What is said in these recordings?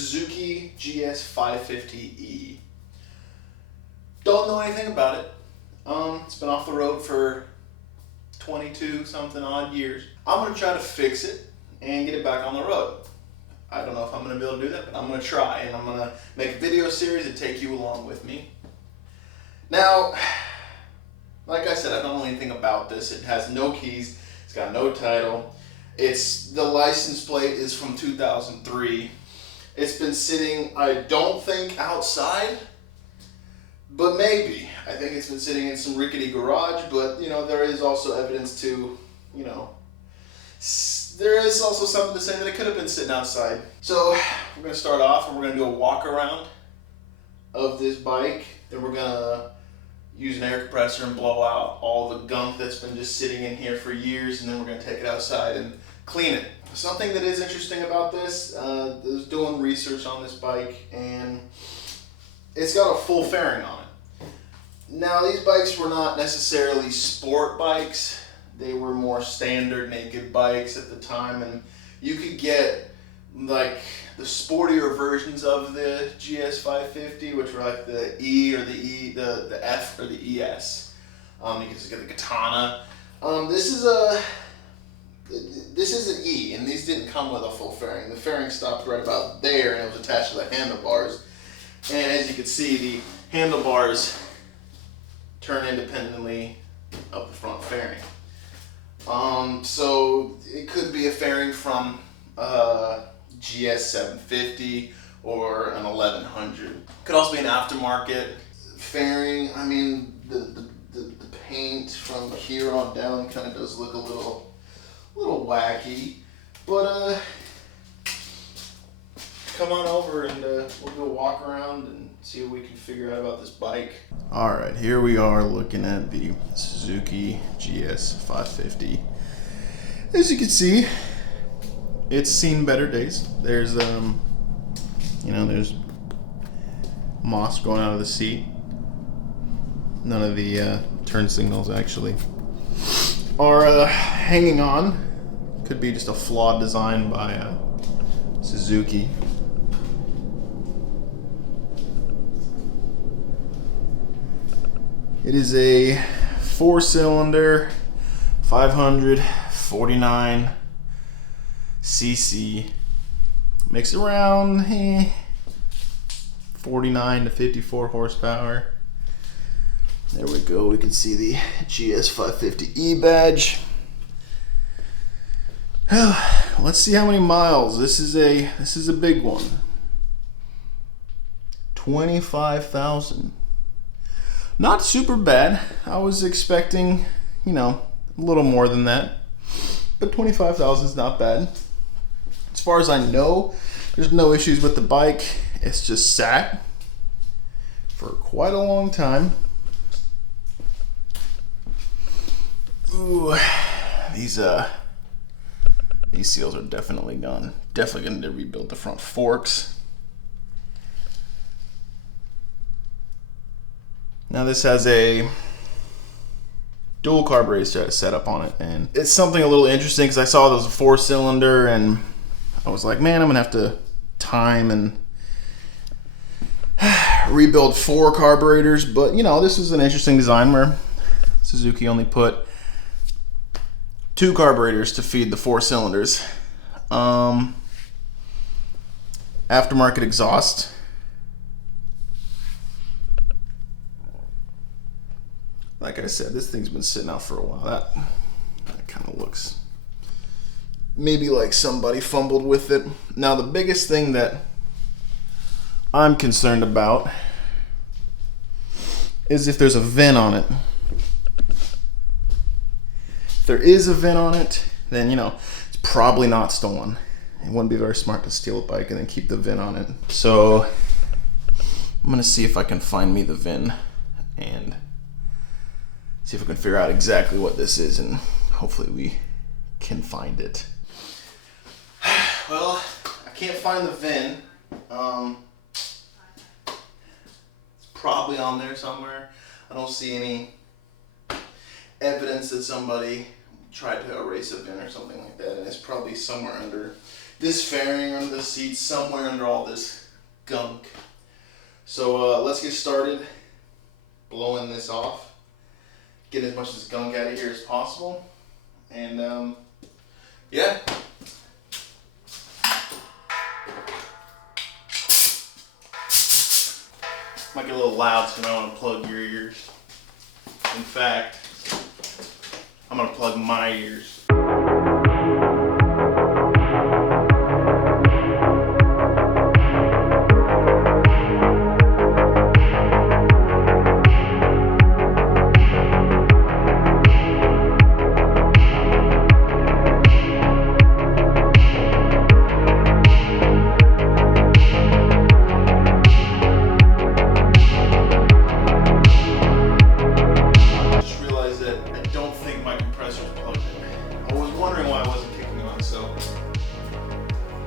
Suzuki GS550E. Don't know anything about it. It's been off the road for 22 something odd years. I'm gonna try to fix it and get it back on the road. I don't know if I'm gonna be able to do that, but I'm gonna try, and I'm gonna make a video series and take you along with me. Now, like I said, I don't know anything about this. It has no keys. It's got no title. The license plate is from 2003. It's been sitting, I don't think outside, but maybe. I think it's been sitting in some rickety garage, but there is also evidence to, there is also something to say that it could have been sitting outside. So we're gonna start off and we're gonna do a walk around of this bike. Then we're gonna use an air compressor and blow out all the gunk that's been just sitting in here for years, and then we're gonna take it outside and clean it. Something that is interesting about this, I was doing research on this bike, and it's got a full fairing on it. Now, these bikes were not necessarily sport bikes. They were more standard naked bikes at the time, and you could get like the sportier versions of the GS550, which were like the E or the F or the ES. You can just get the Katana. This is an E, and these didn't come with a full fairing. The fairing stopped right about there, and it was attached to the handlebars. And as you can see, the handlebars turn independently of the front fairing. So it could be a fairing from GS750 or an 1100. Could also be an aftermarket fairing. I mean, the paint from here on down kind of does look a little wacky, but come on over and we'll go walk around and see what we can figure out about this bike. All right, here we are looking at the Suzuki GS550. As you can see, it's seen better days. There's there's moss growing out of the seat. None of the turn signals actually are hanging on. Could be just a flawed design by Suzuki. It is a 4-cylinder 549 cc. Makes around 49 to 54 horsepower. There we go. We can see the GS550E badge. Let's see how many miles. This is a big one. 25,000. Not super bad. I was expecting, a little more than that. But 25,000 is not bad. As far as I know, there's no issues with the bike. It's just sat for quite a long time. Ooh, these seals are definitely gone. Definitely going to rebuild the front forks. Now this has a dual carburetor set up on it, and it's something a little interesting because I saw it was a 4-cylinder, and I was like, man, I'm gonna have to time and rebuild 4 carburetors. But this is an interesting design where Suzuki only put 2 carburetors to feed the 4 cylinders. Aftermarket exhaust. Like I said, this thing's been sitting out for a while. That kind of looks maybe like somebody fumbled with it. Now, the biggest thing that I'm concerned about is if there's a VIN on it. If there is a VIN on it, then it's probably not stolen. It wouldn't be very smart to steal a bike and then keep the VIN on it. So I'm gonna see if I can find me the VIN and see if we can figure out exactly what this is, and hopefully we can find it. Well, I can't find the VIN. It's probably on there somewhere. I don't see any evidence that somebody tried to erase a VIN or something like that, and it's probably somewhere under this fairing under the seat, somewhere under all this gunk. So let's get started blowing this off, get as much of this gunk out of here as possible, and yeah. Might get a little loud, so you might want to plug your ears. In fact, I'm going to plug my ears.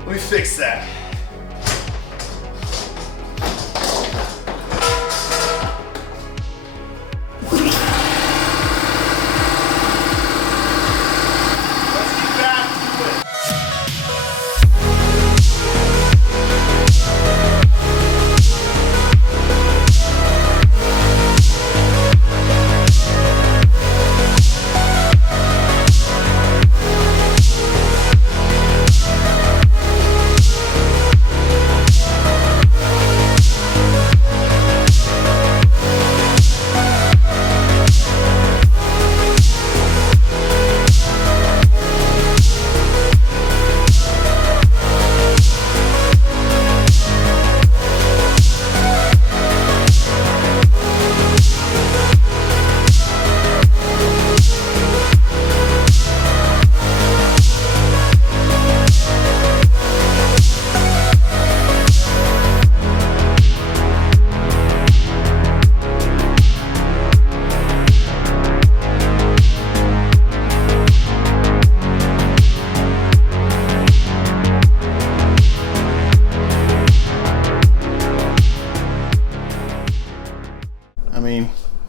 Let me fix that.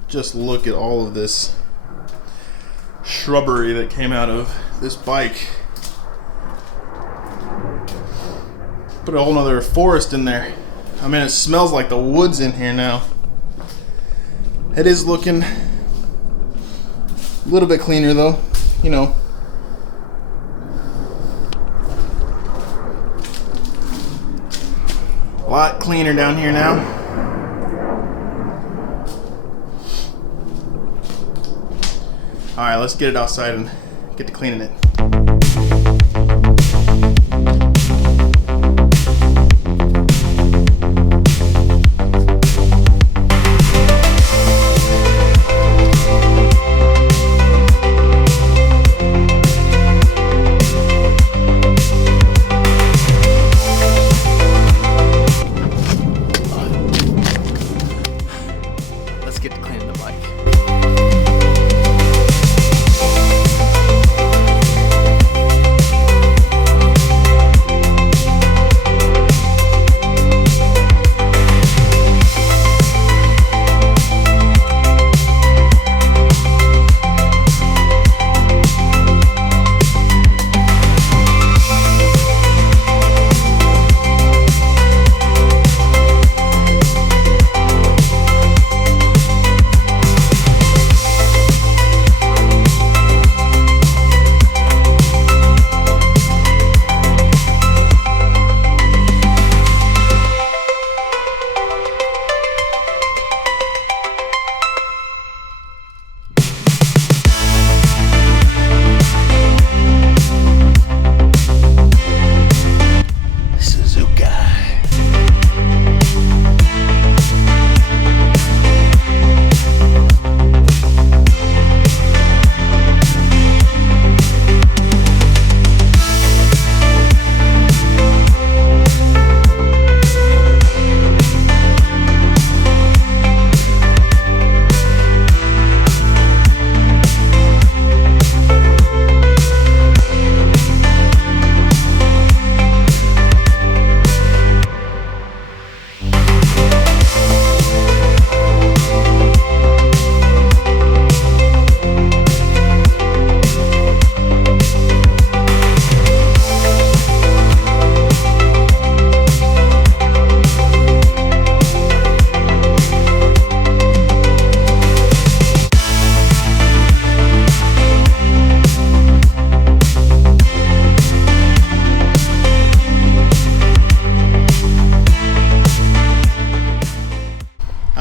Just look at all of this shrubbery that came out of this bike. Put a whole nother forest in there. I mean, it smells like the woods in here now. It is looking a little bit cleaner though, you know. A lot cleaner down here now. Alright, let's get it outside and get to cleaning it. Let's get to cleaning the bike.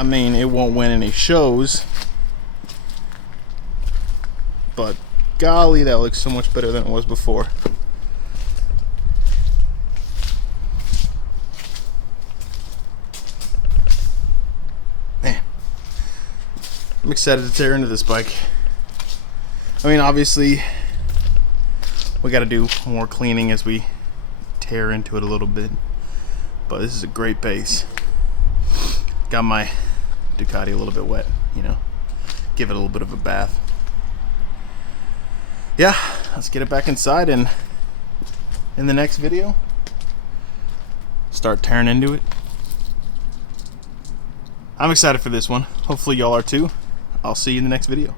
I mean, it won't win any shows, but golly, that looks so much better than it was before. Man, I'm excited to tear into this bike. I mean, obviously, we got to do more cleaning as we tear into it a little bit, but this is a great base. Got my Ducati a little bit wet, you know, give it a little bit of a bath. Yeah, let's get it back inside, and in the next video, start tearing into it. I'm excited for this one. Hopefully y'all are too. I'll see you in the next video.